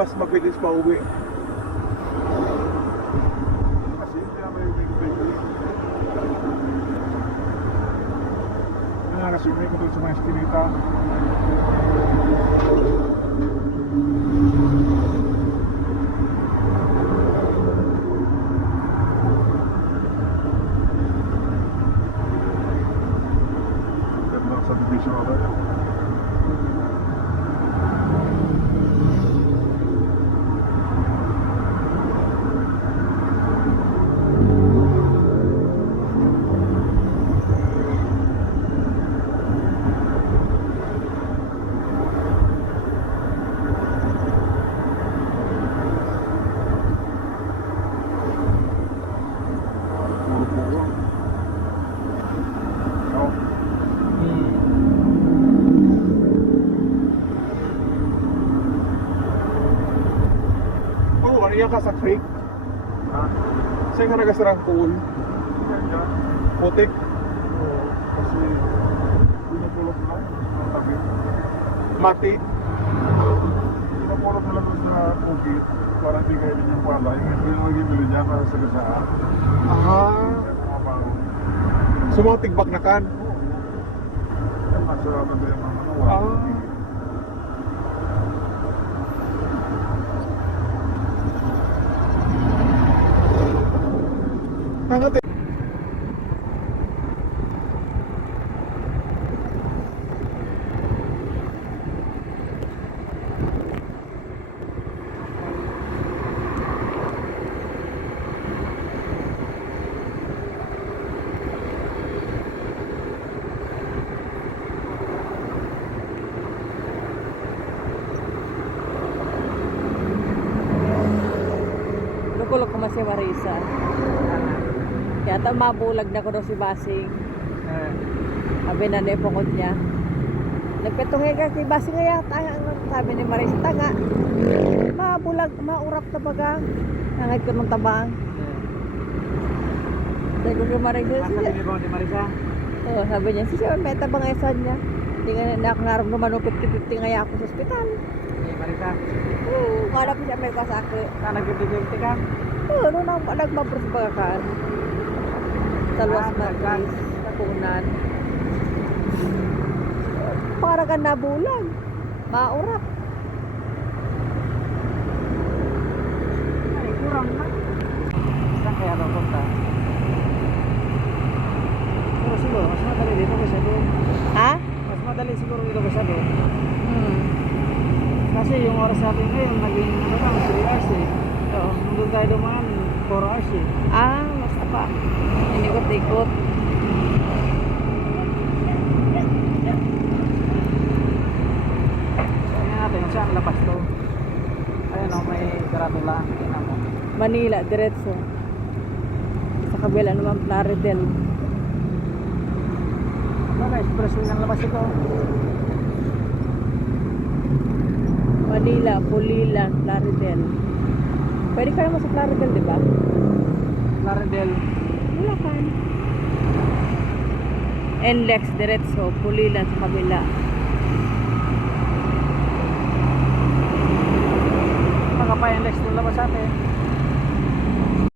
mas mabilis pa uwi. Kasi hindi naman yung big. Kasi may ko doon sa mga eskinita. Ganda sa division ako. Iya ka sa creek? Ha? Saan ka nagasarang pool? Kanya. Putik? Oo. Kasi pinapulot lang ang tabi. Mati? Pinapulot lang sa bukit para hindi kayo din yung pala. Yung pinagimili niya para sa gasaan. Aha. So mga tigbak na kan? Oo. Yan masaratan din yung mga wala. Hangat Lukulok ko mas si Marisa. Kaya ito mabulag na ko daw si Basing. Sabi na nepokod niya. Nagpetungay ka si Basing nga yata. Sabi ni Marisa, tanga. Mabulag, maurap na baga. Nangay ko ng tabang. Sabi ko kay Marisa. Sabi ni Marisa? Oo, sabi niya, siya may tabang esan niya. Hindi nga nakangaramdaman o 50-50 nga ako sa ospital. Ni Marisa? Oo, kala ko siya may kasake. Nag-50-50 ka? Oo, nung nagmabros baga ka. Talwas matis, tapunan. Para ka nabulag. Maurap. Ay, kurang na. Saan kaya ito punta? Pero siguro, mas madali dito kaysa doon. Ha? Mas madali siguro dito kaysa doon. Hmm. Kasi yung oras natin ngayon, naging 3 hours eh. Oo, nung tayo dumaan, 4 hours eh. Ah, basta pa. Inikot-ikot. Tingnan natin, saan labas to? Ayan o, may karatula. Tingnan mo. Manila, diretso. Sa kabila naman, Plaridel. Baka expressway ng labas ito. Manila, Pulilan, Plaridel. Pwede ka naman sa Plaridel, di ba? Laredel. Wala ka. NLEX, diretso. Pulilan sa kabila. Baka pa yung next yung labas natin.